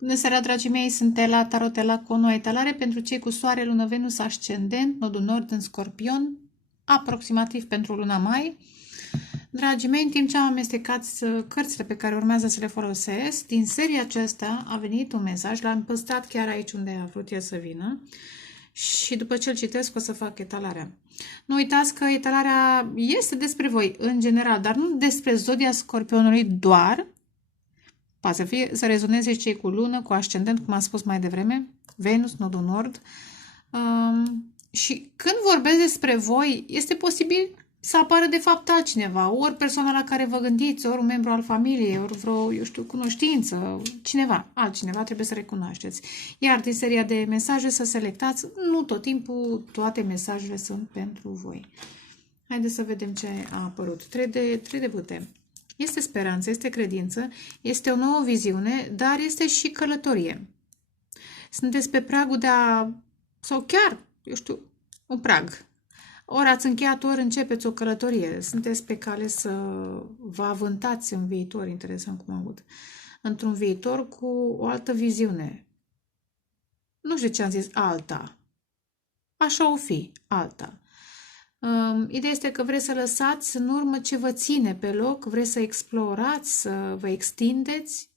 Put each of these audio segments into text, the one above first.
Bună seara, dragii mei! Sunt Ela, Tarotela cu o nouă etalare pentru cei cu soare, lună, Venus, ascendent, nodul nord în Scorpion, aproximativ pentru luna mai. Dragii mei, în timp ce am amestecat cărțile pe care urmează să le folosesc, din seria aceasta a venit un mesaj, l-am păstrat chiar aici unde a vrut el să vină și după ce îl citesc o să fac etalarea. Nu uitați că etalarea este despre voi în general, dar nu despre zodia Scorpionului doar. Poate să fie, să rezoneze și cei cu lună, cu ascendent, cum am spus mai devreme, Venus, nodul nord. Și când vorbesc despre voi, este posibil să apară de fapt altcineva, ori persoana la care vă gândiți, ori un membru al familiei, ori vreo, eu știu, cunoștință, cineva, altcineva trebuie să recunoașteți. Iar din seria de mesaje să selectați, nu tot timpul toate mesajele sunt pentru voi. Haideți să vedem ce a apărut. 3 de bâte. Este speranță, este credință, este o nouă viziune, dar este și călătorie. Sunteți pe pragul de a, sau chiar, eu știu, un prag. Ori ați încheiat, ori începeți o călătorie. Sunteți pe cale să vă avântați în viitor, interesant cum am avut, într-un viitor cu o altă viziune. Nu știu ce am zis, alta. Așa o fi, alta. Ideea este că vreți să lăsați în urmă ce vă ține pe loc, vreți să explorați, să vă extindeți.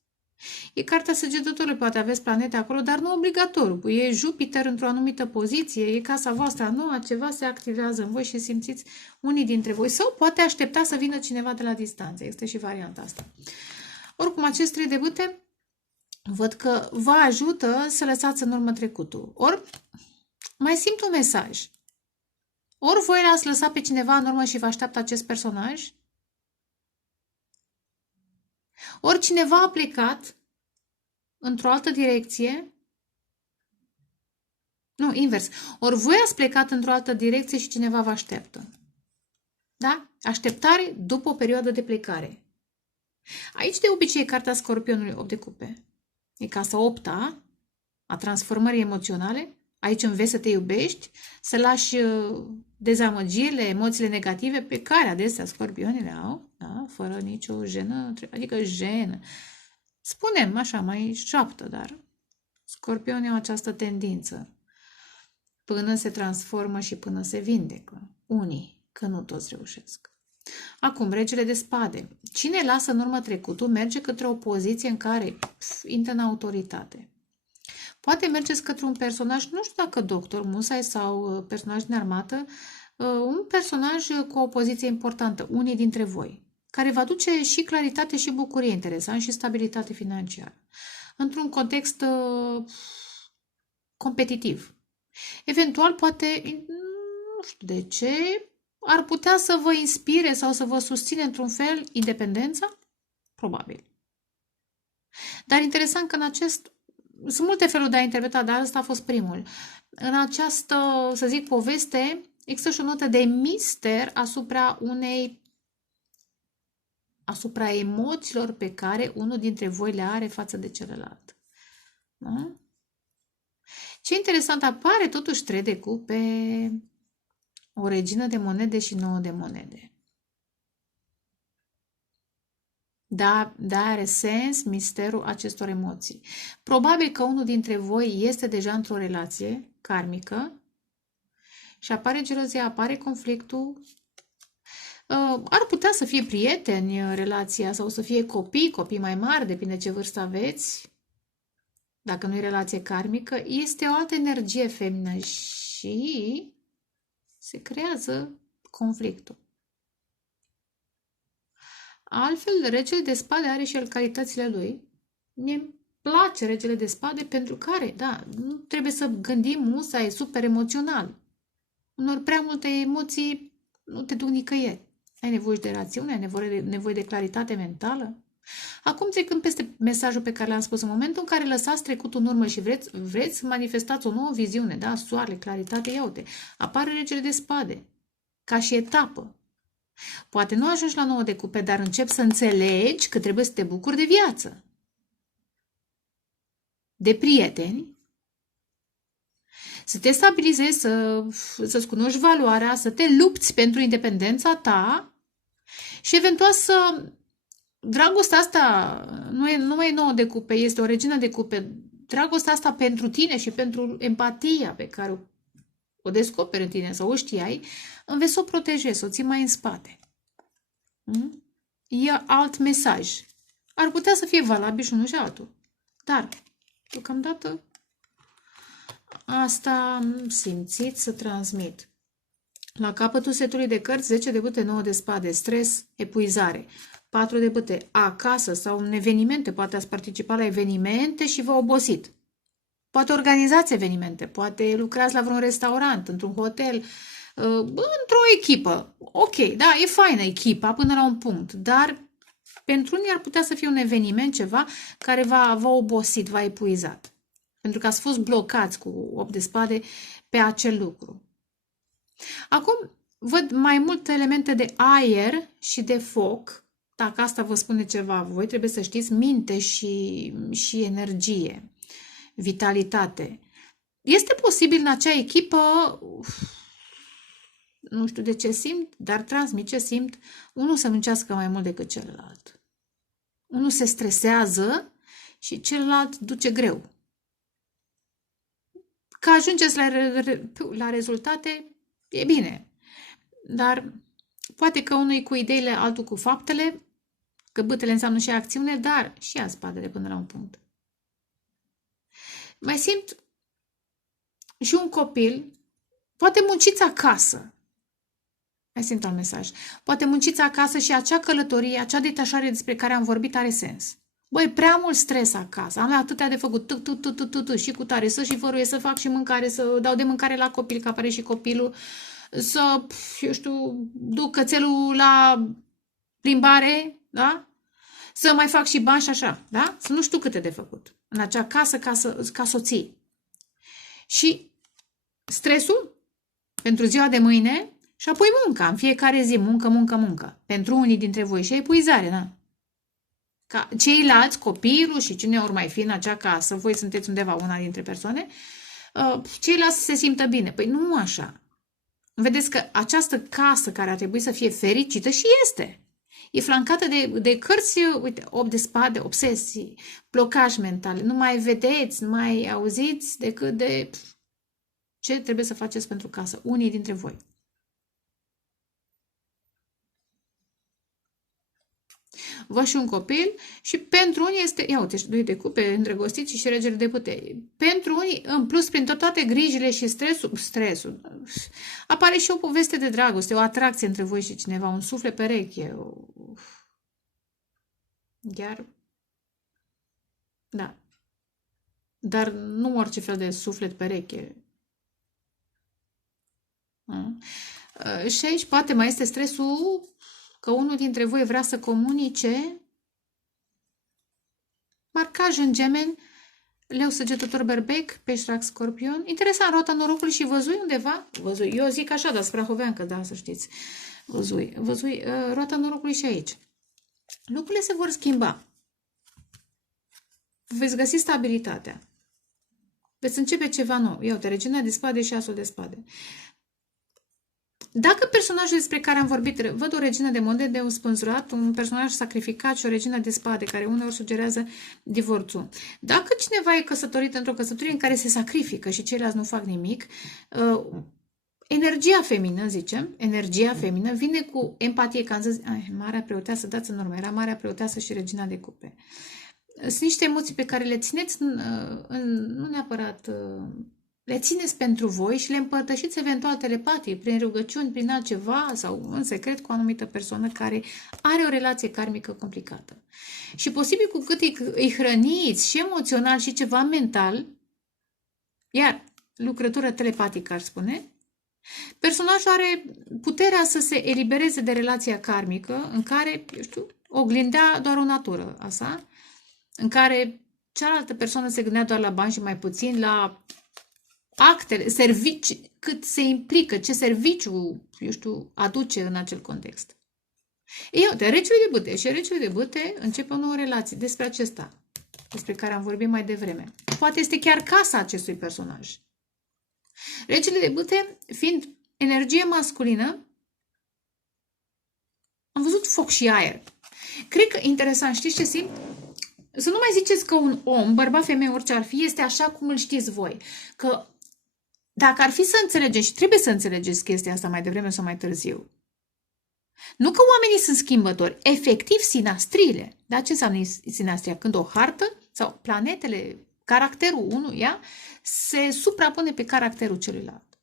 E cartea săgetătorului, poate aveți planete acolo, dar nu obligatoriu. E Jupiter într-o anumită poziție, e casa voastră a noua, ceva se activează în voi și simțiți unii dintre voi. Sau poate aștepta să vină cineva de la distanță. Este și varianta asta. Oricum, acest 3 de bâte văd că vă ajută să lăsați în urmă trecutul. Ori mai simt un mesaj. Ori voi l-ați lăsat pe cineva în urmă și vă așteaptă acest personaj, ori cineva a plecat într-o altă direcție, nu, invers, ori voi ați plecat într-o altă direcție și cineva vă așteaptă. Da? Așteptare după o perioadă de plecare. Aici de obicei e cartea Scorpionului 8 de cupe. E casa 8-a a transformării emoționale. Aici înveți să te iubești, să lași dezamăgirile, emoțiile negative pe care adesea scorpionii le au, da? Fără nicio jenă, adică jenă. Spunem așa, mai șoaptă, dar scorpionii au această tendință până se transformă și până se vindecă. Unii, că nu toți reușesc. Acum, regele de spade. Cine lasă în urmă trecutul merge către o poziție în care intră în autoritate. Poate mergeți către un personaj, nu știu dacă doctor, musai sau personaj din armată, un personaj cu o poziție importantă, unii dintre voi, care va duce și claritate și bucurie, interesant, și stabilitate financiară, într-un context competitiv. Eventual, poate, nu știu de ce, ar putea să vă inspire sau să vă susține într-un fel independența? Probabil. Dar interesant că în acest sunt multe feluri de a interpreta, dar ăsta a fost primul. În această, să zic, poveste, există și o notă de mister asupra emoțiilor pe care unul dintre voi le are față de celălalt. Da? Ce interesant, apare totuși 3 de cupe, o regină de monede și 9 de monede. Da, are sens misterul acestor emoții. Probabil că unul dintre voi este deja într-o relație karmică și apare gelozia, apare conflictul. Ar putea să fie prieteni relația sau să fie copii mai mari, depinde ce vârstă aveți. Dacă nu e relație karmică, este o altă energie feminină și se creează conflictul. Altfel, regele de spade are și el calitățile lui. Ne place regele de spade pentru care, da, nu trebuie să gândim musai, e super emoțional. Unor prea multe emoții nu te duc nicăieri. Ai nevoie de rațiune, ai nevoie de claritate mentală. Acum trecând peste mesajul pe care l-am spus, în momentul în care lăsați trecutul în urmă și vreți să manifestați o nouă viziune, da, soarele, claritate, ia uite, apare regele de spade, ca și etapă. Poate nu ajungi la 9 de cupe, dar începi să înțelegi că trebuie să te bucuri de viață, de prieteni, să te stabilizezi, să-ți cunoști valoarea, să te lupți pentru independența ta și eventual să Dragostea asta nu mai e nouă de cupe, este o regină de cupe. Dragostea asta pentru tine și pentru empatia pe care o descoperi în tine sau o știai, înveți să o protejezi, să o ții mai în spate. E alt mesaj. Ar putea să fie valabil și unul și altul. Dar, deocamdată, asta am simțit să transmit. La capătul setului de cărți, 10 de bâte, 9 de spade, stres, epuizare. 4 de bâte, acasă sau în evenimente, poate ați participat la evenimente și v-a obosit. Poate organizați evenimente, poate lucrați la vreun restaurant, într-un hotel, într-o echipă. Ok, da, e faină echipa până la un punct, dar pentru unii ar putea să fie un eveniment, ceva care v-a obosit, v-a epuizat. Pentru că ați fost blocați cu 8 de spade pe acel lucru. Acum văd mai multe elemente de aer și de foc. Dacă asta vă spune ceva, voi trebuie să știți minte și energie, vitalitate. Este posibil în acea echipă, nu știu de ce simt, dar transmit ce simt, unul să muncească mai mult decât celălalt. Unul se stresează și celălalt duce greu. Că ajungeți la rezultate, e bine. Dar poate că unul e cu ideile, altul cu faptele, că bâtele înseamnă și acțiune, dar și a spatele până la un punct. Mai simt și un copil, poate munciți acasă. Mai simt un mesaj. Poate munciți acasă și acea călătorie, acea detașare despre care am vorbit are sens. Băi, prea mult stres acasă, am atâtea de făcut, și cu tare, să și făruie, să fac și mâncare, să dau de mâncare la copil, că apare și copilul, să, eu știu, duc cățelul la plimbare, da? Să mai fac și bani și așa, da? Să nu știu câte de făcut în acea casă ca soții. Și stresul pentru ziua de mâine și apoi munca, în fiecare zi, muncă. Pentru unii dintre voi și epuizare, da? Ca ceilalți, copilul și cine ori mai fi în acea casă, voi sunteți undeva una dintre persoane, ceilalți se simtă bine. Păi nu așa. Vedeți că această casă care ar trebui să fie fericită și este. E flancată de cărți, uite, 8 de spade, obsesii, blocaj mental. Nu mai vedeți, nu mai auziți decât de ce trebuie să faceți pentru casă. Unii dintre voi. Văd și un copil și pentru unii este, ia uite, 2 de cupe, îndrăgostiți și regele de putere. Pentru unii, în plus, prin toate grijile și stresul, apare și o poveste de dragoste, o atracție între voi și cineva, un suflet pereche. Chiar, da. Dar nu orice fel de suflet pereche. Și aici poate mai este stresul că unul dintre voi vrea să comunice. Marcaj în Gemeni, leu săgetător berbec, pești rac scorpion. Interesant, roata norocului și văzui undeva? Văzui. Eu zic așa, dar sprahoveancă, da, să știți. Văzui, roata norocului și aici. Lucrurile se vor schimba. Veți găsi stabilitatea. Veți începe ceva nou. Ia uite, regina de spade și asul de spade. Dacă personajul despre care am vorbit, văd o regină de monede, un spânzurat, un personaj sacrificat și o regină de spade, care uneori sugerează divorțul. Dacă cineva e căsătorit într-o căsătorie în care se sacrifică și ceilalți nu fac nimic, energia feminină, zicem, energia feminină vine cu empatie, că am zis, Marea Preoteasă, dați în urmă, era Marea Preoteasă și regina de cupe. Sunt niște emoții pe care le țineți, nu neapărat... Le țineți pentru voi și le împărtășiți eventual telepatie, prin rugăciuni, prin altceva sau în secret cu o anumită persoană care are o relație karmică complicată. Și posibil cu cât îi hrăniți și emoțional și ceva mental, iar lucrătură telepatică ar spune, personajul are puterea să se elibereze de relația karmică în care, eu știu, oglindea doar o natură asta, în care cealaltă persoană se gândea doar la bani și mai puțin la actele, servicii, cât se implică, ce serviciu, eu știu, aduce în acel context. Ei, uite, regele de bâte și regele de bâte începe o nouă relație despre acesta, despre care am vorbit mai devreme. Poate este chiar casa acestui personaj. Regele de bâte, fiind energie masculină, am văzut foc și aer. Cred că, interesant, știți ce simt? Să nu mai ziceți că un om, bărbat, femeie, orice ar fi, este așa cum îl știți voi. Că dacă ar fi să înțelegeți, și trebuie să înțelegeți chestia asta mai devreme sau mai târziu, nu că oamenii sunt schimbători, efectiv sinastrile. Da? Ce înseamnă sinastria? Când o hartă sau planetele, caracterul unuia se suprapune pe caracterul celuilalt.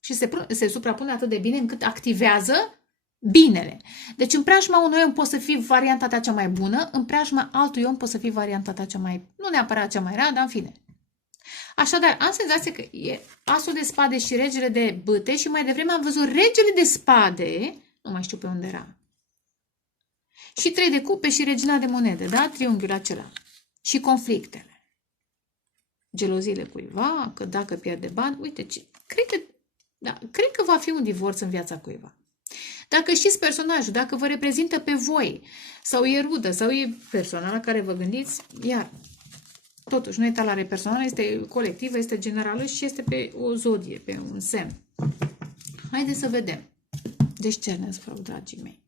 Și se suprapune atât de bine încât activează binele. Deci în preajma unui om poți să fii varianta ta cea mai bună, în preajma altui om poți să fii varianta ta cea mai, nu neapărat cea mai rea, dar în fine. Așadar, am senzația că e asul de spade și regele de bâte și mai devreme am văzut regele de spade, nu mai știu pe unde era, și 3 de cupe și regina de monede, da? Triunghiul acela. Și conflictele. Geloziile cuiva, că dacă pierde bani, uite, cred că va fi un divorț în viața cuiva. Dacă știți personajul, dacă vă reprezintă pe voi, sau e rudă, sau e persoana la care vă gândiți, iar, totuși, nu e talare personală, este colectivă, este generală și este pe o zodie, pe un semn. Haideți să vedem. Descerneți, vă rog, dragii mei.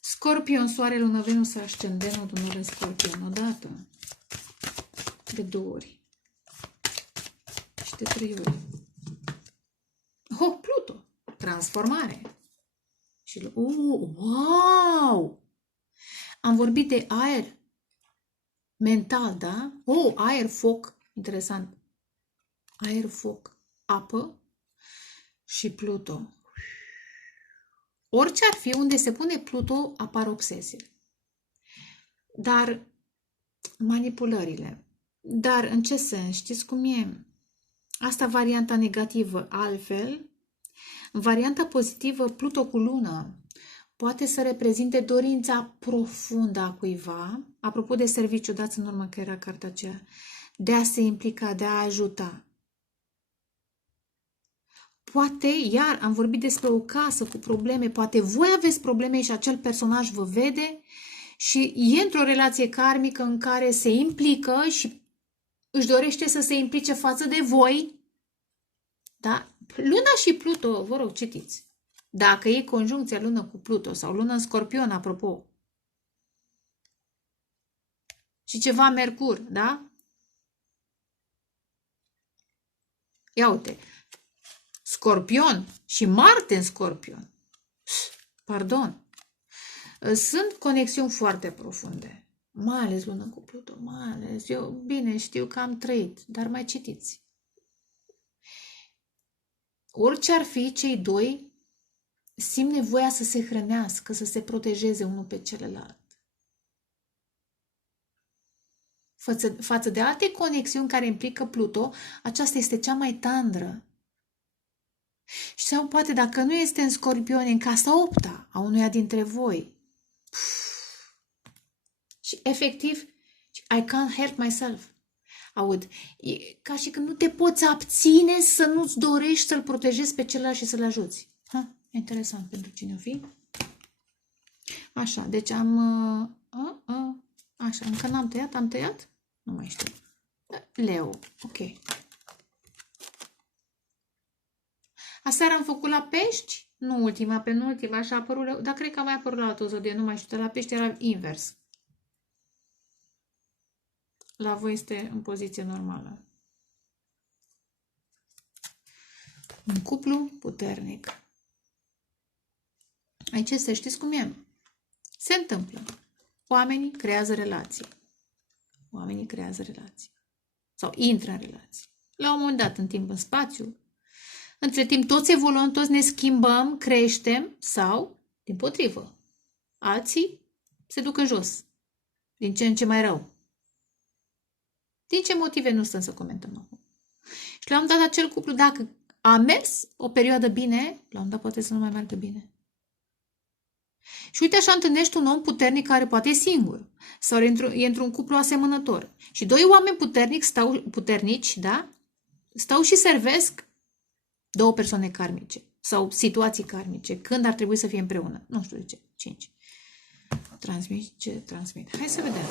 Scorpion, soare, lună, Venus, ascendentul dumneavoastră în Scorpion. Odată, de 2 ori și de 3 ori. Pluto, transformare. Și wow! Am vorbit de aer mental, da? Aer, foc, interesant. Aer, foc, apă și Pluto. Orice ar fi, unde se pune Pluto, apar obsesii. Dar manipulările. Dar în ce sens? Știți cum e? Asta varianta negativă. Altfel, varianta pozitivă, Pluto cu lună, poate să reprezinte dorința profundă a cuiva, apropo de serviciu, dați în urmă că era cartea aceea, de a se implica, de a ajuta. Poate, iar am vorbit despre o casă cu probleme, poate voi aveți probleme și acel personaj vă vede și e într-o relație karmică în care se implică și își dorește să se implice față de voi. Da? Luna și Pluto, vă rog, citiți. Dacă e conjuncția lună cu Pluto sau lună în Scorpion, apropo, și ceva Mercur, da? Ia uite, Scorpion și Marte în Scorpion. Pardon. Sunt conexiuni foarte profunde. Mai ales lună cu Pluto, mai ales. Eu, bine, știu că am trăit, dar mai citiți. Orice ar fi, cei doi simt nevoia să se hrănească, să se protejeze unul pe celălalt. Față de alte conexiuni care implică Pluto, aceasta este cea mai tandră. Și sau poate dacă nu este în Scorpion, în casa 8-a a unuia dintre voi. Și efectiv, I can't help myself. Aud, e ca și când nu te poți abține să nu-ți dorești să-l protejezi pe celălalt și să-l ajuți. Interesant pentru cine o fi. Așa, deci am... așa, încă n-am tăiat, am tăiat? Nu mai știu. Leo, ok. Aseară am făcut la pești? Nu ultima, penultima, așa a apărut, dar cred că a mai apărut la altă zodie, nu mai știu, de la pești era invers. La voi este în poziție normală. Un cuplu puternic. Aici să știți cum e. Se întâmplă. Oamenii creează relații. Oamenii creează relații. Sau intră în relații. La un moment dat, în timp, în spațiu. Între timp, toți evoluăm, toți ne schimbăm, creștem sau, dimpotrivă, alții se duc în jos. Din ce în ce mai rău. Din ce motive nu stăm să comentăm acum. Și la un dat acel cuplu, dacă a mers o perioadă bine, la un dat poate să nu mai meargă bine. Și uite așa întâlnești un om puternic care poate e singur sau e într-un cuplu asemănător. Și doi oameni puternici, da? Stau și servesc două persoane karmice sau situații karmice. Când ar trebui să fie împreună? Nu știu de ce. 5. Transmit. Hai să vedem.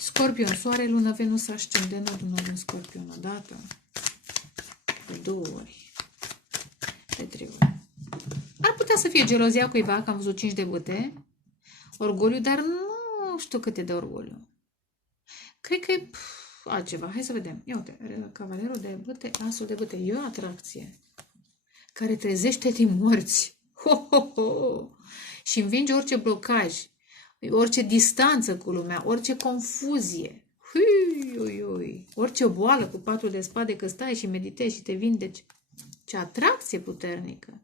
Scorpion, soare, lună, Venus, ascendentul dumneavoastră în Scorpion. Odată, de 2 ori, de 3 ori. să fie gelozia cuiva, că am văzut 5 de bâte, orgoliu, dar nu știu câte de orgoliu. Cred că e altceva. Hai să vedem. Ia uite, cavalerul de bâte, asul de bâte. E o atracție care trezește din morți. Ho, ho, ho! Și învinge orice blocaj, orice distanță cu lumea, orice confuzie. Hui, ui, ui. Orice boală cu 4 de spade, că stai și meditezi și te vindeci. Ce atracție puternică!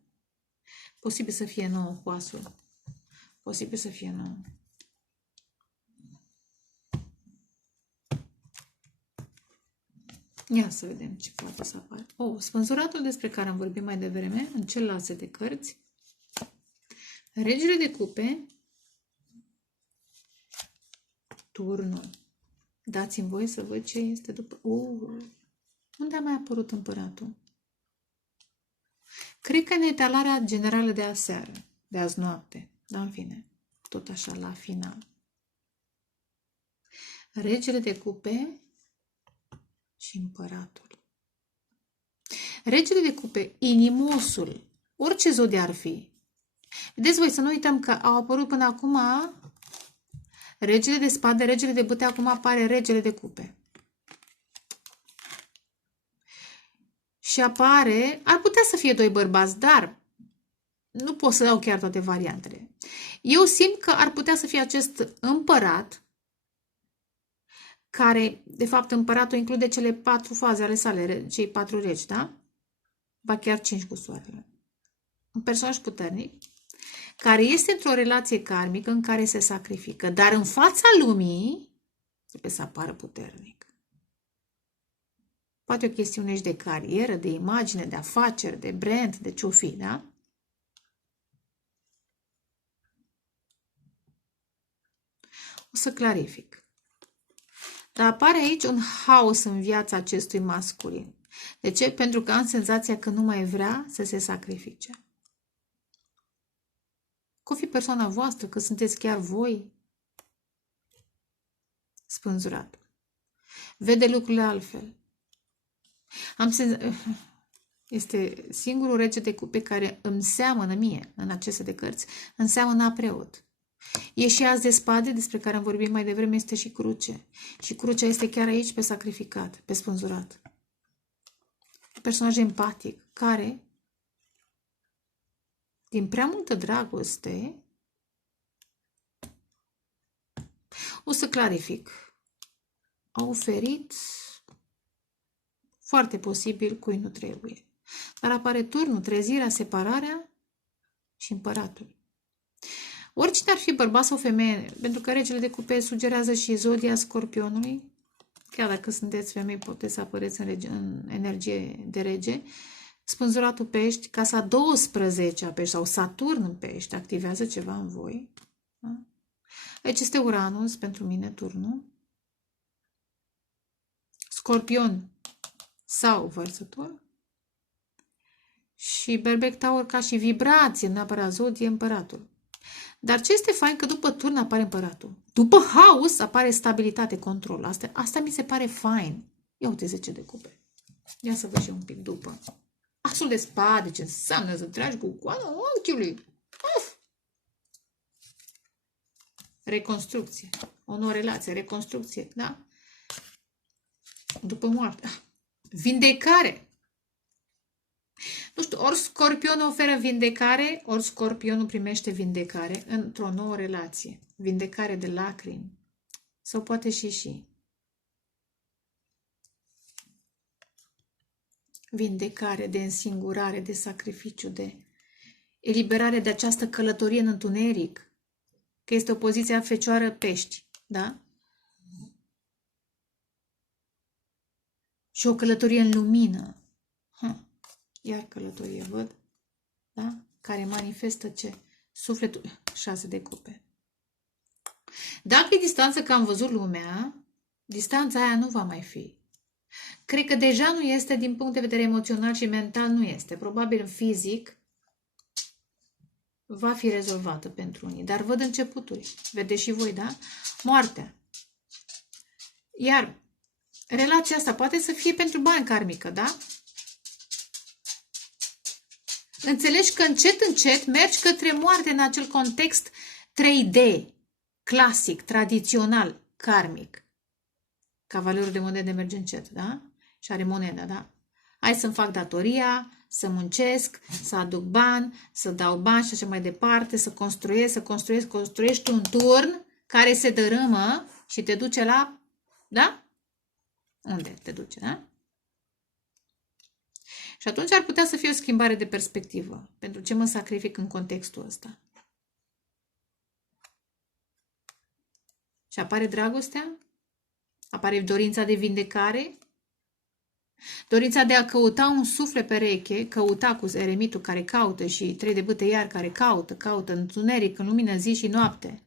Posibil să fie nouă cu asul. Posibil să fie nouă. Ia să vedem ce poate să apară. Spânzuratul despre care am vorbit mai devreme, în celălalt set de cărți. Regele de cupe. Turnul. Dați-mi voie să văd ce este după... Unde a mai apărut împăratul? Cred că în etalarea generală de aseară, de azi noapte. Dar în fine, tot așa, la final. Regele de cupe și împăratul. Regele de cupe, inimosul, orice zodie ar fi. Vedeți voi, să nu uităm că au apărut până acum regele de spade, regele de bâte, acum apare regele de cupe. Și apare, ar putea să fie 2 bărbați, dar nu pot să dau chiar toate variantele. Eu simt că ar putea să fie acest împărat, care, de fapt, împăratul include cele 4 faze ale sale, cei 4 regi, da? Ba chiar 5 cu soarele. Un personaj puternic, care este într-o relație karmică în care se sacrifică, dar în fața lumii trebuie să apară puternic. Poate o chestiune și de carieră, de imagine, de afaceri, de brand, de ce-o fi, da? O să clarific. Dar apare aici un haos în viața acestui masculin. De ce? Pentru că am senzația că nu mai vrea să se sacrifice. Că o fi persoana voastră, că sunteți chiar voi spânzurat. Vede lucrurile altfel. Este singurul rege de cupe care îmi seamănă mie în aceste de cărți, înseamnă a preot. E și azi de spade, despre care am vorbit mai devreme, este și cruce. Și crucea este chiar aici pe sacrificat, pe spânzurat. Personaj empatic, care, din prea multă dragoste, o să clarific, a oferit foarte posibil cui nu trebuie. Dar apare turnul, trezirea, separarea și împăratul. Oricine ar fi bărbat sau femeie, pentru că regele de cupe sugerează și zodia Scorpionului, chiar dacă sunteți femei, puteți să apăreți în energie de rege, spânzuratul pești, casa 12-a pești sau Saturn în pești, activează ceva în voi. Da? Aici este Uranus, pentru mine, turnul. Scorpion sau Vărsător. Și Berbec Taur ca și vibrație, neapărat zodie, împăratul. Dar ce este fain că după turn apare împăratul. După haos apare stabilitate, control. Asta mi se pare fain. Ia uite 10 de cupe. Ia să văd și un pic după. Asul de spade, ce înseamnă să tragi cu coana ochiului. Uf! Reconstrucție. O nouă relație, reconstrucție, da? După moarte. Vindecare. Nu știu, ori Scorpionul oferă vindecare, ori Scorpionul primește vindecare într-o nouă relație. Vindecare de lacrimi. Sau poate și. Vindecare de însingurare, de sacrificiu, de eliberare de această călătorie în întuneric. Că este o poziție a fecioară pești, da? Și o călătorie în lumină. Iar călătorie, văd, da? Care manifestă ce? Sufletul, 6 de cupe. Dacă e distanță, că am văzut lumea, distanța aia nu va mai fi. Cred că deja nu este, din punct de vedere emoțional și mental, nu este. Probabil fizic va fi rezolvată pentru unii. Dar văd începuturi. Vedeți și voi, da? Moartea. Iar relația asta poate să fie pentru bani karmică, da? Înțelegi că încet, încet mergi către moarte în acel context 3D, clasic, tradițional, karmic. Cavalerul de monede merge încet, da? Și are moneda, da? Hai să-mi fac datoria, să muncesc, să aduc bani, să dau bani și așa mai departe, să construiești un turn care se dărâmă și te duce la, da? Unde te duce, da? Și atunci ar putea să fie o schimbare de perspectivă. Pentru ce mă sacrific în contextul ăsta? Și apare dragostea? Apare dorința de vindecare? Dorința de a căuta un suflet pereche, căuta cu eremitul care caută și 3 de bâte iar care caută în întuneric, în lumină, zi și noapte.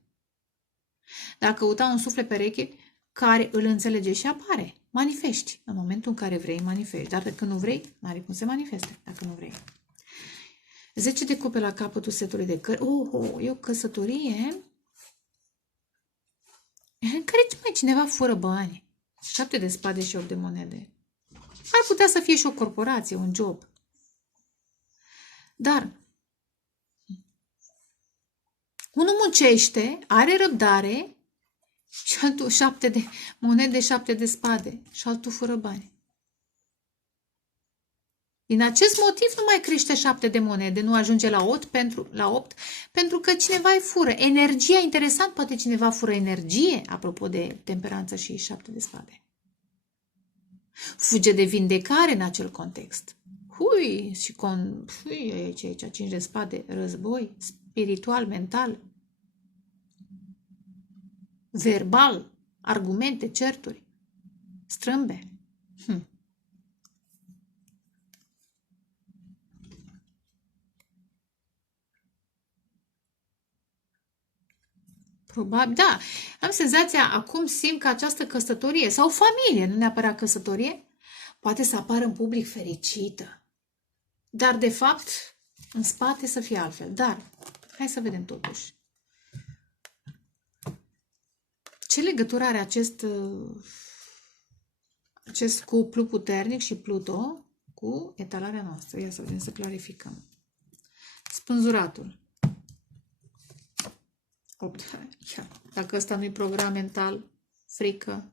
Dar căuta un suflet pereche care îl înțelege și apare. Manifesti. În momentul în care vrei, manifesti. Dar dacă nu vrei, n-are cum să manifeste, dacă nu vrei. 10 de cupe la capătul setului de cărți. E o căsătorie în care mai cineva fură bani. 7 de spade și 8 de monede. Ar putea să fie și o corporație, un job. Dar unul muncește, are răbdare și altul 7 de monede, 7 de spade și altul fură bani. Din acest motiv nu mai crește 7 de monede, nu ajunge la 8 pentru că cineva îi fură. Energia, interesant, poate cineva fură energie, apropo de temperanță și 7 de spade. Fuge de vindecare în acel context. Aici, 5 de spade, război, spiritual, mental, verbal, argumente, certuri, strâmbe. Probabil, da. Am senzația, acum simt că această căsătorie sau familie, nu neapărat căsătorie, poate să apară în public fericită. Dar, de fapt, în spate să fie altfel. Dar, hai să vedem totuși. Ce legătură are acest cuplu puternic și Pluto cu etalarea noastră? Ia să vedem, să clarificăm. Spânzuratul. 8. Dacă ăsta nu-i program mental, frică.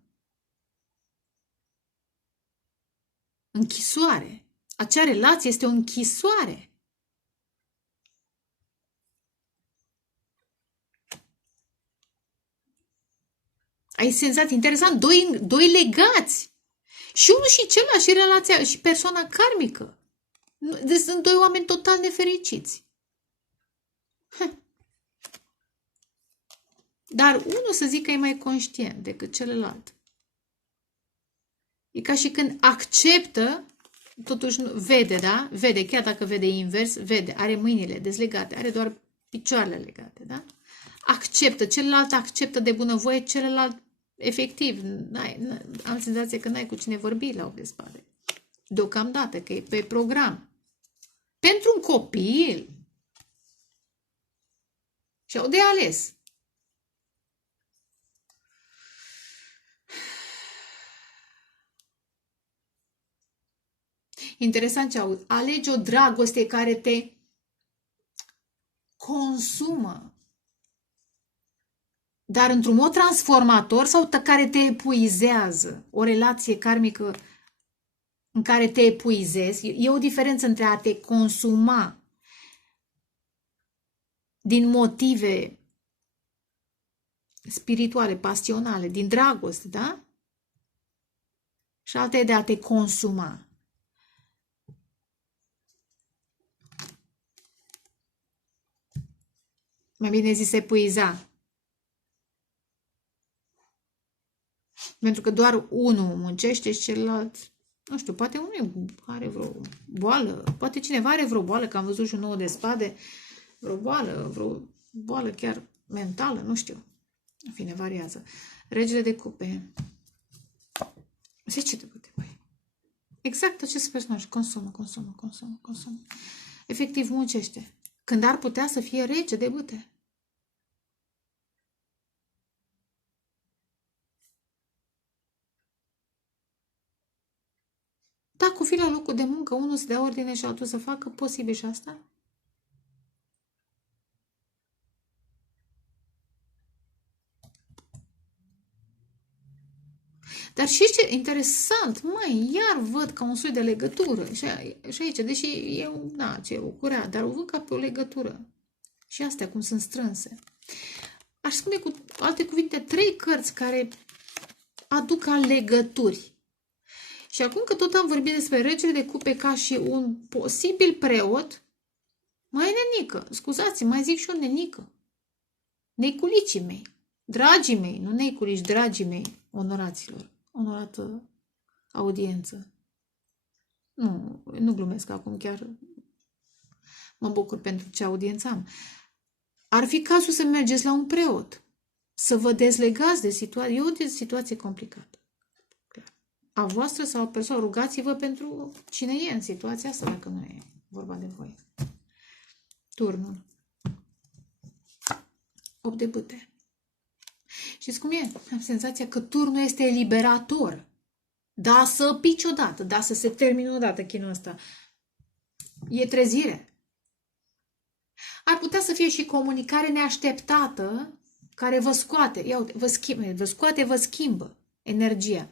Închisoare. Acea relație este o închisoare. Ai senzații interesant, doi legați. Și unul și celălalt, și relația, și persoana karmică. Deci sunt doi oameni total nefericiți. Dar unul să zic că e mai conștient decât celălalt. E ca și când acceptă, totuși vede, da? Vede, chiar dacă vede invers, vede, are mâinile dezlegate, are doar picioarele legate, da? Acceptă, celălalt acceptă de bunăvoie, celălalt efectiv, am senzația că n-ai cu cine vorbi la 8 de spade. Deocamdată, că e pe program. Pentru un copil și-au de ales. Interesant ce aud. Alegi o dragoste care te consumă, dar într-un mod transformator sau care te epuizează. O relație karmică în care te epuizezi. E o diferență între a te consuma din motive spirituale, pasionale, din dragoste, da? Și alta e de a te consuma. Mai bine zis epuiza. Pentru că doar unul muncește și celălalt, nu știu, poate unul are vreo boală, poate cineva are vreo boală, că am văzut și un 9 de spade, vreo boală chiar mentală, nu știu. În fine, variază. Regele de cupe. 10 de bâte, băi. Exact acest personaj. Consumă. Efectiv muncește. Când ar putea să fie rege de bâte. Dacă fi la locul de muncă, unul să dea ordine și altul să facă, posibil și asta? Dar și ce interesant, măi, iar văd ca un soi de legătură. Și aici, deși eu, da, ce o curea, dar o văd ca pe o legătură. Și astea cum sunt strânse. Aș spune cu alte cuvinte, 3 cărți care aduc ca legături. Și acum că tot am vorbit despre regele de cupe ca și un posibil preot, mai nenică, scuzați, mai zic și eu nenică. Neiculicii mei, dragii mei, nu neiculici, dragii mei, onoraților, onorată audiență. Nu glumesc acum, chiar mă bucur pentru ce audiență am. Ar fi cazul să mergeți la un preot, să vă dezlegați de situație. E o situație complicată. A voastră sau a persoană, rugați-vă pentru cine e în situația asta, dacă nu e vorba de voi. Turnul. 8 de bâte. Știți cum e? Am senzația că turnul este eliberator. Da să pici odată, da să se termine odată chinul ăsta. E trezire. Ar putea să fie și comunicare neașteptată care vă scoate. Ia uite, vă schimbă energia.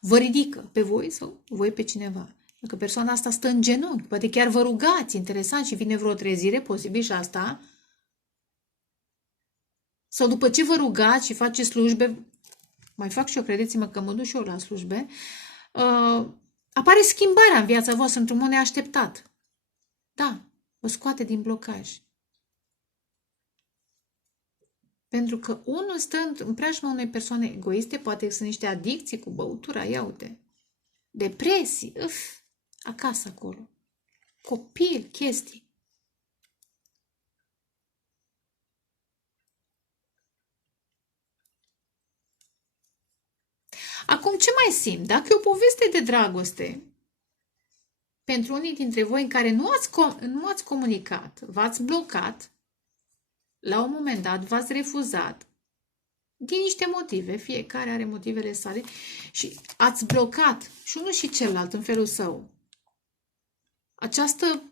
Vă ridică pe voi sau voi pe cineva. Dacă persoana asta stă în genunchi, poate chiar vă rugați, interesant, și vine vreo trezire, posibil și asta. Sau după ce vă rugați și faceți slujbe, mai fac și eu, credeți-mă că mă duc și eu la slujbe, apare schimbarea în viața voastră într-un mod neașteptat. Da, vă scoate din blocaj. Pentru că unul stă în preajma unei persoane egoiste, poate că sunt niște adicții cu băutura, ia uite, depresii, acasă acolo, copil, chestii. Acum, ce mai simt? Dacă e o poveste de dragoste pentru unii dintre voi în care nu ați comunicat, v-ați blocat, la un moment dat v-ați refuzat, din niște motive, fiecare are motivele sale, și ați blocat și unul și celălalt în felul său. Această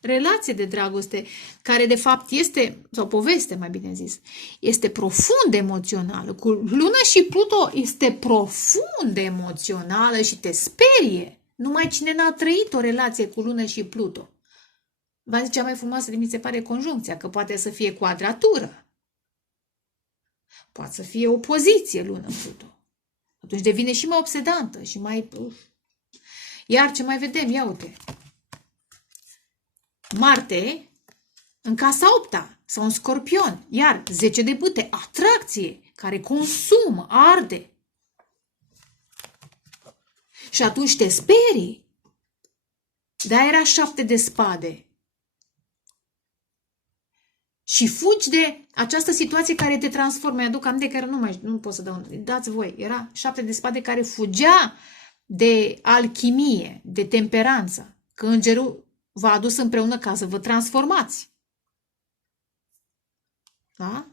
relație de dragoste, care de fapt este, sau poveste mai bine zis, este profund emoțională, cu Lună și Pluto este profund emoțională și te sperie. Numai cine n-a trăit o relație cu Lună și Pluto. V-am zis, cea mai frumoasă mi se pare conjuncția, că poate să fie quadratură. Poate să fie opoziție Lună-Pluto. Atunci devine și mai obsedantă și mai... Iar ce mai vedem? Ia uite. Marte în casa 8-a sau în Scorpion. Iar 10 de bâte, atracție, care consumă, arde. Și atunci te sperii. Da, era 7 de spade. Și fugi de această situație care te transformă. Îi aduc aminte că nu pot să dau. Dați voi. Era 7 de spade care fugea de alchimie, de temperanță. Că îngerul v-a adus împreună ca să vă transformați. Da?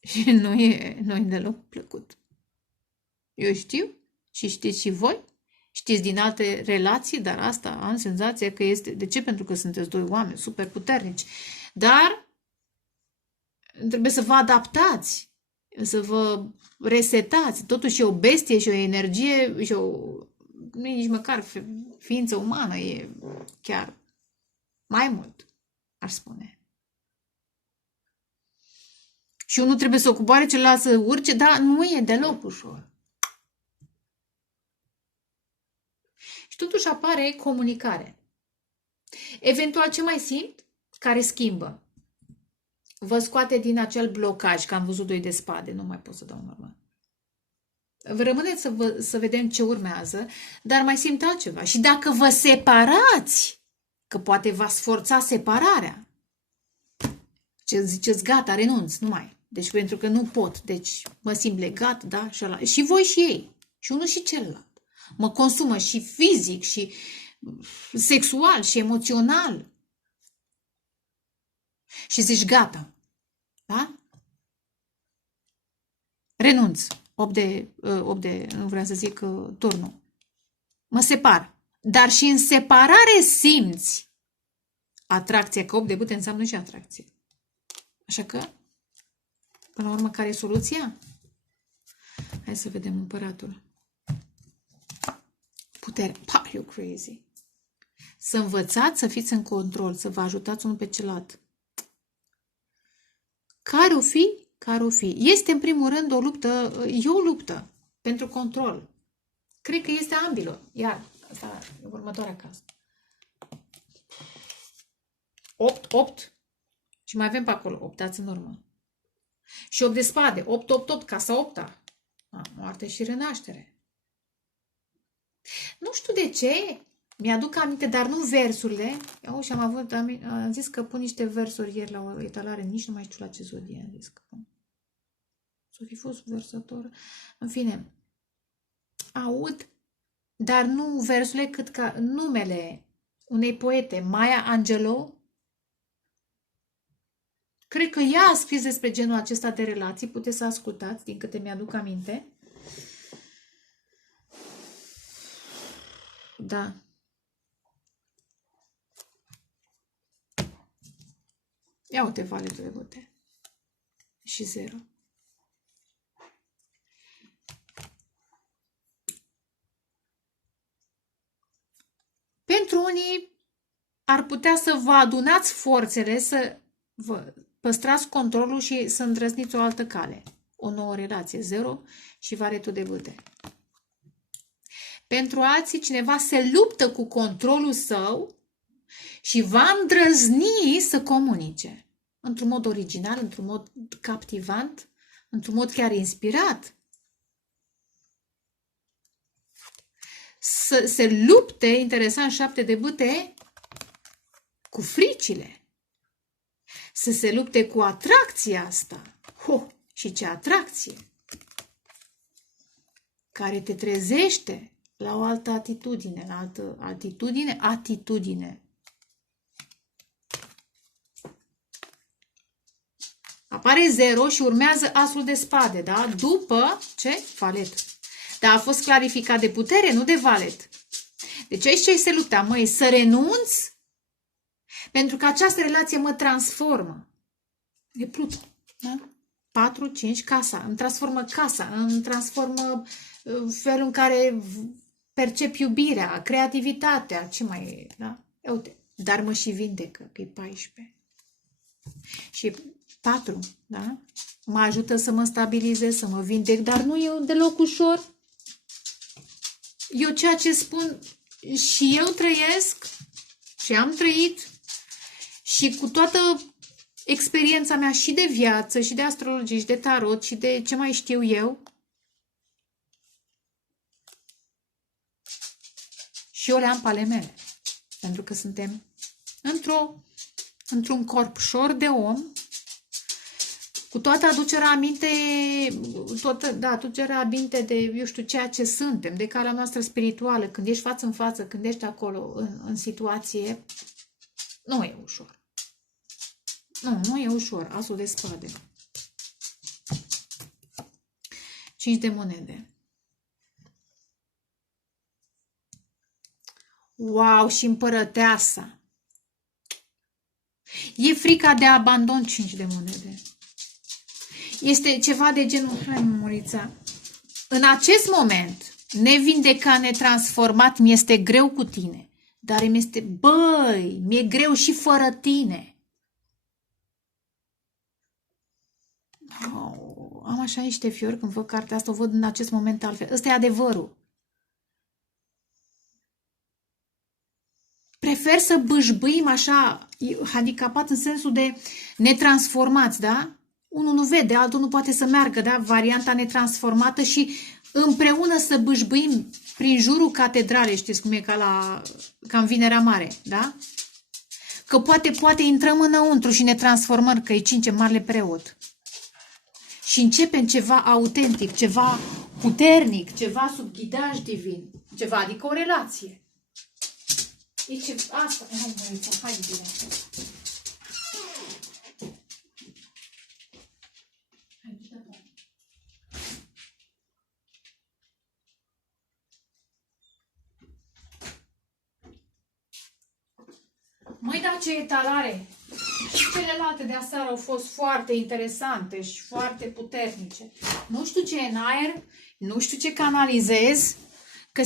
Și nu e deloc plăcut. Eu știu și știți și voi. Știți din alte relații, dar asta am senzația că este... De ce? Pentru că sunteți doi oameni super puternici. Dar trebuie să vă adaptați, să vă resetați. Totuși e o bestie și o energie și nu e nici măcar ființă umană, e chiar mai mult, aș spune. Și unul trebuie să o coboare, celălalt să urce, dar nu e deloc ușor. Și totuși apare comunicare. Eventual, ce mai simt? Care schimbă. Vă scoate din acel blocaj, că am văzut 2 de spade, nu mai pot să dau normal. Rămâneți să vedem ce urmează, dar mai simt altceva. Și dacă vă separați, că poate v-ați forța separarea, ce ziceți, gata, renunț, nu mai. Deci pentru că nu pot, deci mă simt legat, da, și voi și ei, și unul și celălalt. Mă consumă și fizic, și sexual, și emoțional. Și zici, gata, da? Renunț. 8 de, nu vreau să zic turnul. Mă separ. Dar și în separare simți atracție, că 8 de bâte înseamnă și atracție. Așa că, până la urmă, care e soluția? Hai să vedem împăratul. Putere. Are you crazy? Să învățați să fiți în control, să vă ajutați unul pe celălalt. Care o fi? Care o fi? Este în primul rând o luptă, e o luptă pentru control. Cred că este ambilor. Iar, asta e următoarea casă. 8, 8. Și mai avem pe acolo 8, dați în urmă. Și 8 de spade. 8, 8, 8, casa 8-a. Moarte și renaștere. Nu știu de ce. Mi-aduc aminte, dar nu versurile. Și am zis că pun niște versuri ieri la o etalare, nici nu mai știu la ce zodie am zis că pun. S-o fi fost versător. În fine, aud, dar nu versurile, cât ca numele unei poete, Maya Angelou. Cred că ea a scris despre genul acesta de relații. Puteți să ascultați, din câte mi-aduc aminte. Da. Ia uite valetul de bute. Și 0. Pentru unii ar putea să vă adunați forțele, să vă păstrați controlul și să îndrăzniți o altă cale. O nouă relație. 0 și valetul de bute. Pentru alții, cineva se luptă cu controlul său și va îndrăzni să comunice. Într-un mod original, într-un mod captivant, într-un mod chiar inspirat. Să se lupte, interesant, 7 de bâte, cu fricile. Să se lupte cu atracția asta. Și ce atracție! Care te trezește la o altă atitudine, la altă atitudine. Apare 0 și urmează asul de spade, da? După ce? Valet. Dar a fost clarificat de putere, nu de valet. Deci aici ce se lupta? Măi, să renunț pentru că această relație mă transformă. E Pluton, da? 4, 5, casa. Îmi transformă casa, îmi transformă felul în care percep iubirea, creativitatea, ce mai e, da? Uite, dar mă și vindecă, că e 14. Și 4, da? Mă ajută să mă stabilizez, să mă vindec, dar nu e deloc ușor. Eu ceea ce spun și eu trăiesc și am trăit și cu toată experiența mea și de viață, și de astrologie, și de tarot, și de ce mai știu eu. Și eu le am pe ale mele. Pentru că suntem într-un corpșor de om, cu toată aducerea aminte de, eu știu, ceea ce suntem, de calea noastră spirituală. Când ești față în față, când ești acolo în situație, nu e ușor. Nu e ușor. Asul de spade. 5 de monede. Wow, și împărăteasa. E frica de abandon, 5 de monede. Este ceva de genul, hai Murița, în acest moment, nevindecat, netransformat, mi-este greu cu tine, dar mi-e greu și fără tine. Oh, am așa niște fiori când văd cartea asta, o văd în acest moment altfel. Ăsta e adevărul. Prefer să bâșbâim așa, handicapat în sensul de netransformați, da? Unul nu vede, altul nu poate să meargă, da? Varianta netransformată și împreună să bâșbâim prin jurul catedralei, știți cum e ca în Vinerea Mare, da? Că poate intrăm înăuntru și ne transformăm, că e 5 marele preot. Și începem ceva autentic, ceva puternic, ceva sub ghidaj divin, ceva, adică o relație. E ce... Asta, hai bine. Măi, da, ce etalare! Celelalte de aseară au fost foarte interesante și foarte puternice. Nu știu ce e în aer, nu știu ce canalizez, că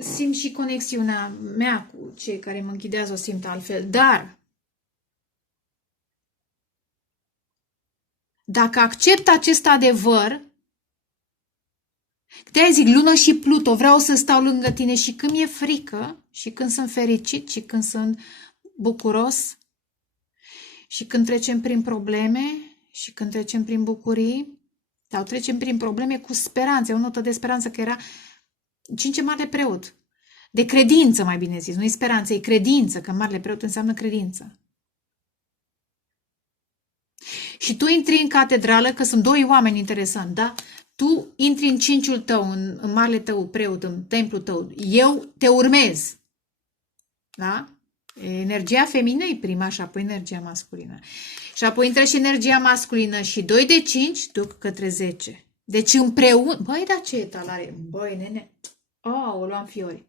simt și conexiunea mea cu cei care mă ghidează, o simt altfel. Dar dacă accept acest adevăr, de-aia zic lună și Pluto, vreau să stau lângă tine și când mi-e frică, și când sunt fericit, și când sunt bucuros, și când trecem prin probleme, și când trecem prin bucurii, sau trecem prin probleme cu speranță. E o notă de speranță că era Cinci Marele Preot. De credință, mai bine zis. Nu e speranță, e credință, că Marele Preot înseamnă credință. Și tu intri în catedrală, că sunt doi oameni interesanti, da? Tu intri în cinciul tău, în marele tău preot, în templul tău. Eu te urmez. Da? Energia feminină e prima și apoi energia masculină. Și apoi intră și energia masculină și 2 de 5 duc către 10. Deci împreună... Băi, dar ce etalare? Băi, nene. O luam fiori.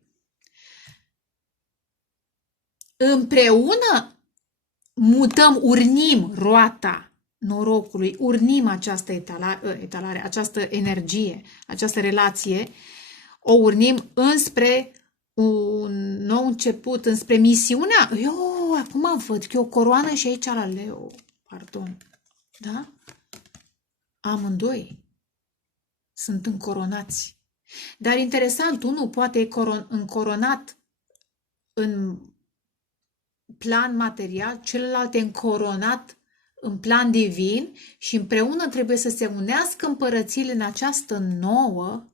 Împreună urnim roata norocului, urnim această etalare, această energie, această relație, o urnim înspre un nou început, înspre misiunea. Eu acum văd că e o coroană și aici la Leo, pardon, da? Amândoi sunt încoronați. Dar interesant, unul poate e încoronat în plan material, celălalt e încoronat în plan divin și împreună trebuie să se unească împărățiile în această nouă.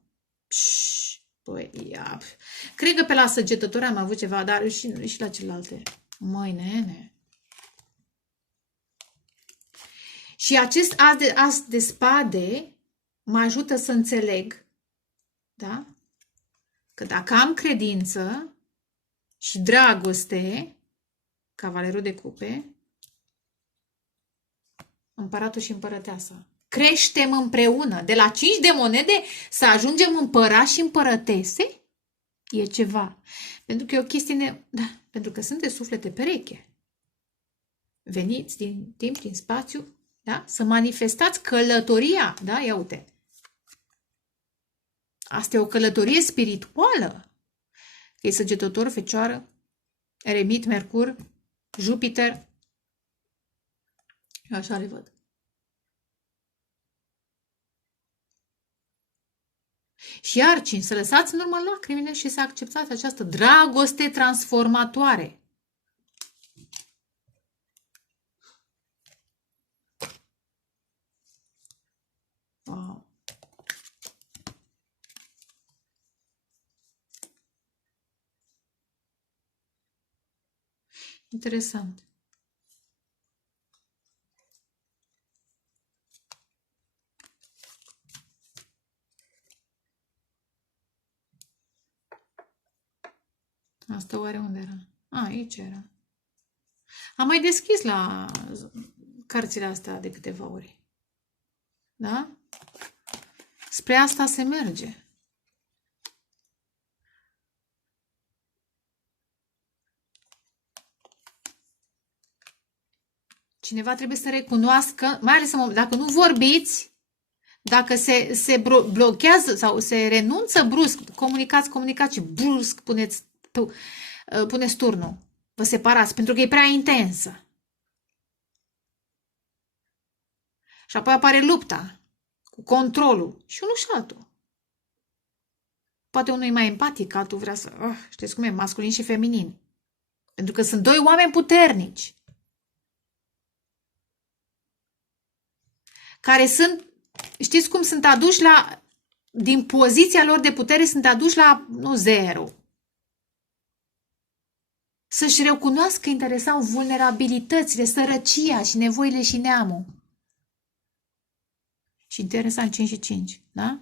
Băi, ia. Cred că pe la Săgetători am avut ceva, dar și la celelalte. Măi, nene. Și acest as de spade mă ajută să înțeleg, da? Că dacă am credință și dragoste, cavalerul de cupe, împăratul și împărăteasa. Creștem împreună. De la 5 de monede să ajungem împărați și împărătese e ceva. Pentru că e o chestie... Da, pentru că sunteți suflete pereche. Veniți din timp, din spațiu, da? Să manifestați călătoria. Da? Ia uite. Asta e o călătorie spirituală. E Săgetător, Fecioară, Eremit, Mercur, Jupiter. Eu așa le văd. Și Arcini, să lăsați în urmă lacrimile și să acceptați această dragoste transformatoare. Wow. Interesant. Asta oare unde era? Aici era. Am mai deschis la cărțile astea de câteva ori. Da? Spre asta se merge. Cineva trebuie să recunoască, mai ales dacă nu vorbiți, dacă se blochează sau se renunță brusc, comunicați și brusc puneți turnul. Vă separați, pentru că e prea intensă. Și apoi apare lupta cu controlul și unul și altul. Poate unul e mai empatic, altul vrea să... știți cum e, masculin și feminin. Pentru că sunt doi oameni puternici. Care sunt, știți cum sunt aduși din poziția lor de putere, sunt aduși la, nu, zero. Să-și recunoască interesant vulnerabilitățile, sărăcia și nevoile și neamul. Și interesant, 5 și 5, da?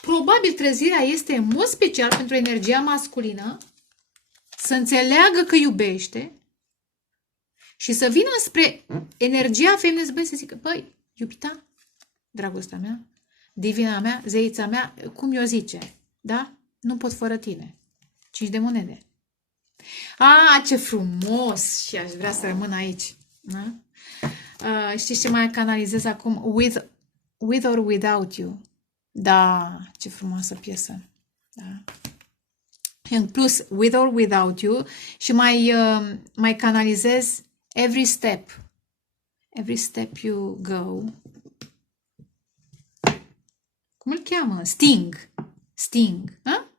Probabil trezirea este în mod special pentru energia masculină să înțeleagă că iubește și să vină spre energia feminină să zică, băi, iubita, dragostea mea, divina mea, zeița mea, cum eu zice, da? Nu pot fără tine. 5 de monede. Ce frumos! Și aș vrea să rămân aici. Da? Știți ce mai canalizez acum? With or Without You. Da, ce frumoasă piesă. Da. În plus, With or Without You și mai canalizez Every Step. Every Step You Go. Cum îl cheamă? Sting. Sting. Ha?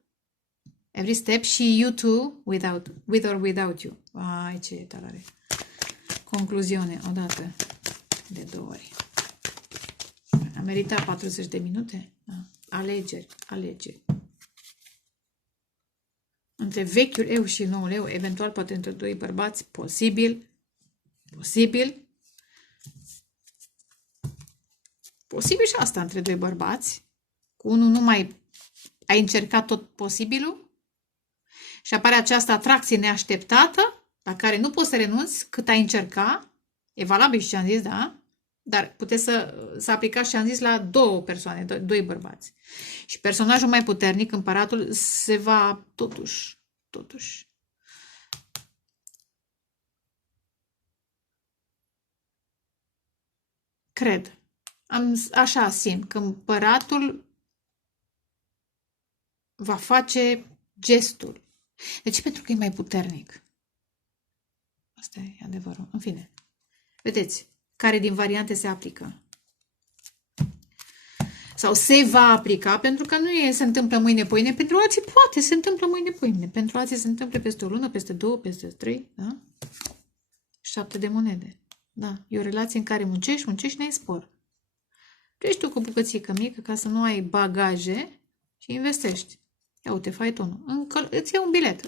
Every Step și You Too, With or Without You. Ai, ce talare. Concluziune, odată, de 2 ori. A meritat 40 de minute? Da. Alegeri, alegeri. Între vechiul eu și noul eu, eventual poate între 2 bărbați, posibil. Posibil. Posibil și asta între 2 bărbați. Cu unul nu mai ai încercat tot posibilul și apare această atracție neașteptată la care nu poți să renunți cât ai încerca. E valabil și ce am zis, da? Dar puteți să aplicați și am zis la 2 persoane, 2 bărbați. Și personajul mai puternic, împăratul, se va totuși. Cred. Așa simt că împăratul va face gestul. De ce? Pentru că e mai puternic. Asta e adevărul. În fine. Vedeți, care din variante se aplică. Sau se va aplica, pentru că nu se întâmplă mâine-poine. Pentru alții poate se întâmplă mâine-poine. Pentru alții se întâmplă peste o lună, peste 2, peste 3. Da? 7 de monede. Da. E o relație în care muncești, n-ai spor. Treci tu cu bucățică mică ca să nu ai bagaje și investești. Ia uite, faitonul. Îți iei un bilet.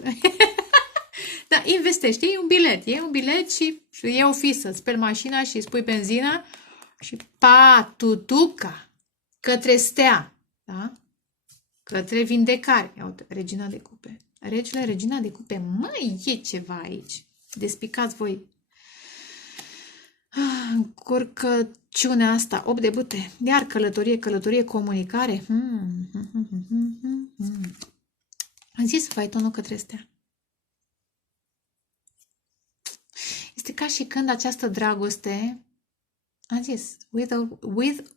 Da, investești, iei un bilet și iei o fisă, speli mașina și îi spui benzina și tutuca către stea, da? Către vindecare. Ia uite, regina de cupe. Regina de cupe. Măi, e ceva aici. Despicați voi. Încurcăciunea asta, 8 de bâte. Iar călătorie, comunicare. Am zis faitonul către stea. Este ca și când această dragoste, am zis, with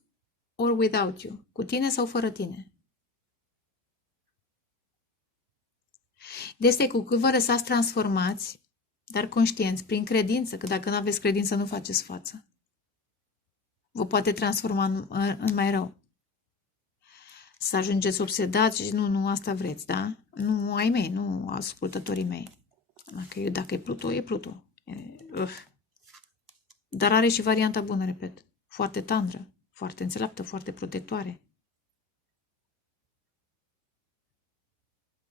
or without you, cu tine sau fără tine. Este cu cât vă lăsați transformați, dar conștienți, prin credință, că dacă nu aveți credință, nu faceți față. Vă poate transforma în mai rău. Să ajungeți obsedați și nu asta vreți, da? Nu ai mei, nu ascultătorii mei. Dacă e Pluto, e Pluto. Dar are și varianta bună, repet. Foarte tandră, foarte înțeleaptă, foarte protectoare.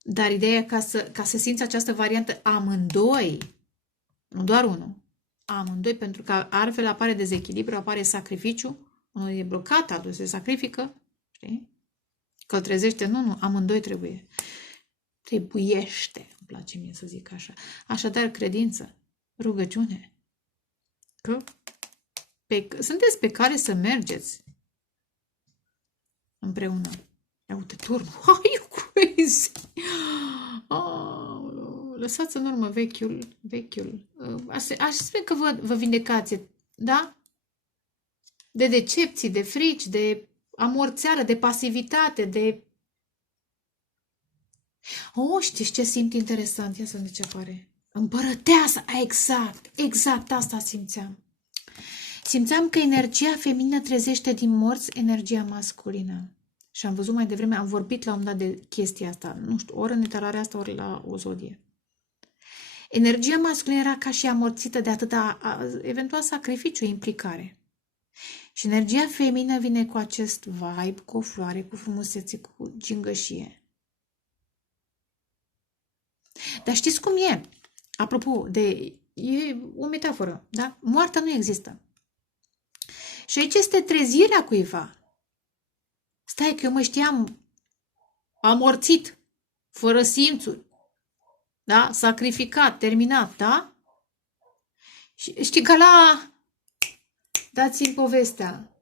Dar ideea e ca să simți această variantă amândoi, nu doar unul, amândoi, pentru că altfel apare dezechilibru, apare sacrificiu, unul e blocat, altul se sacrifică, știi? Că îl trezește, nu, amândoi trebuie. Trebuiește, îmi place mie să zic așa. Așadar, credință, rugăciune. Că sunteți pe care să mergeți împreună. Ia uite, turnul. Are you crazy? Lăsați în urmă vechiul. Aș spune că vă vindecați, da? De decepții, de frici, de amorțeală, de pasivitate, de... știți ce simt interesant? Ia să vedem ce apare. Împărăteasa, exact asta simțeam. Simțeam că energia feminină trezește din morți energia masculină. Și am văzut mai devreme, am vorbit la un dat de chestia asta, nu știu, ori în etalarea asta, ori la o zodie. Energia masculină era ca și amorțită de atâta, eventual sacrificiu, implicare. Și energia feminină vine cu acest vibe, cu o floare, cu frumusețe, cu gingășie. Dar știți cum e? Apropo, e o metaforă, da? Moartea nu există. Și aici este trezirea cuiva. Stai că eu mă știam amorțit, fără simțuri, da? Sacrificat, terminat, da? Și știi că dați-mi povestea.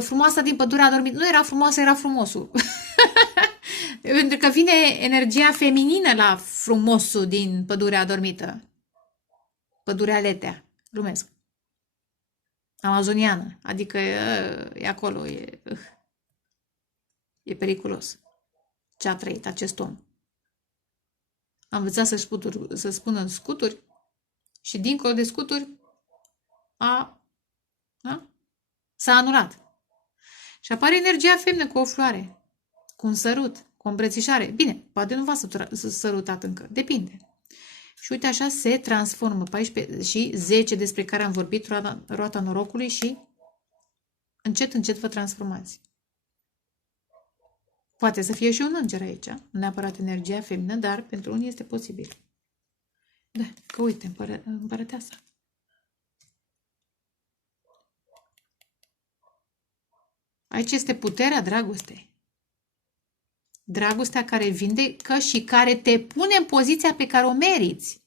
Frumoasa din pădure a dormit. Nu era frumoasă, era frumosul. Pentru că vine energia feminină la frumosul din Pădurea Adormită. Pădurea Letea. Glumesc. Amazoniană. Adică e acolo, e periculos. Ce a trăit acest om. A învățat să spună scuturi și dincolo de scuturi s-a anulat. Și apare energia feminină cu o floare, cu un sărut, cu o îmbrățișare. Bine, poate nu v-a sărutat încă, depinde. Și uite așa se transformă 14 și 10 despre care am vorbit, roata norocului și încet, încet vă transformați. Poate să fie și un înger aici, nu neapărat energia feminină, dar pentru unii este posibil. Da, că uite, împărăteasa. Aici este puterea dragostei. Dragostea care vindecă și care te pune în poziția pe care o meriți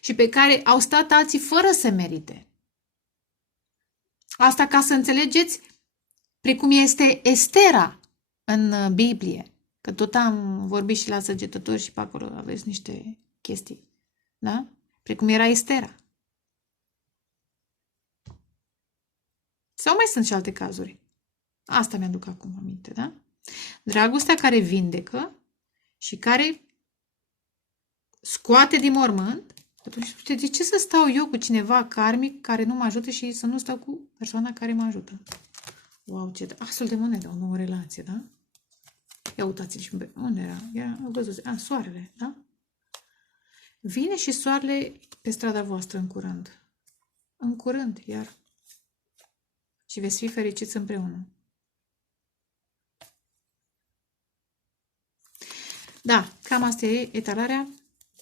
și pe care au stat alții fără să merite. Asta ca să înțelegeți precum este Estera în Biblie. Că tot am vorbit și la Săgetători și pe acolo aveți niște chestii. Da? Precum era Estera. Sau mai sunt și alte cazuri. Asta mi-aduc acum aminte, da? Dragostea care vindecă și care scoate din mormânt. Atunci, de ce să stau eu cu cineva karmic care nu mă ajută și să nu stau cu persoana care mă ajută? Wow, ce asul de monedă, o nouă relație, da? Ia uitați-l și unde era? Ia, văzut, soarele, da? Vine și soarele pe strada voastră în curând. În curând, iar. Și veți fi fericiți împreună. Da, cam asta e etalarea.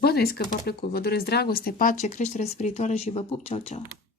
Bănuiesc că v-a plăcut. Vă doresc dragoste, pace, creștere spirituală și vă pup. Ceau, ceau!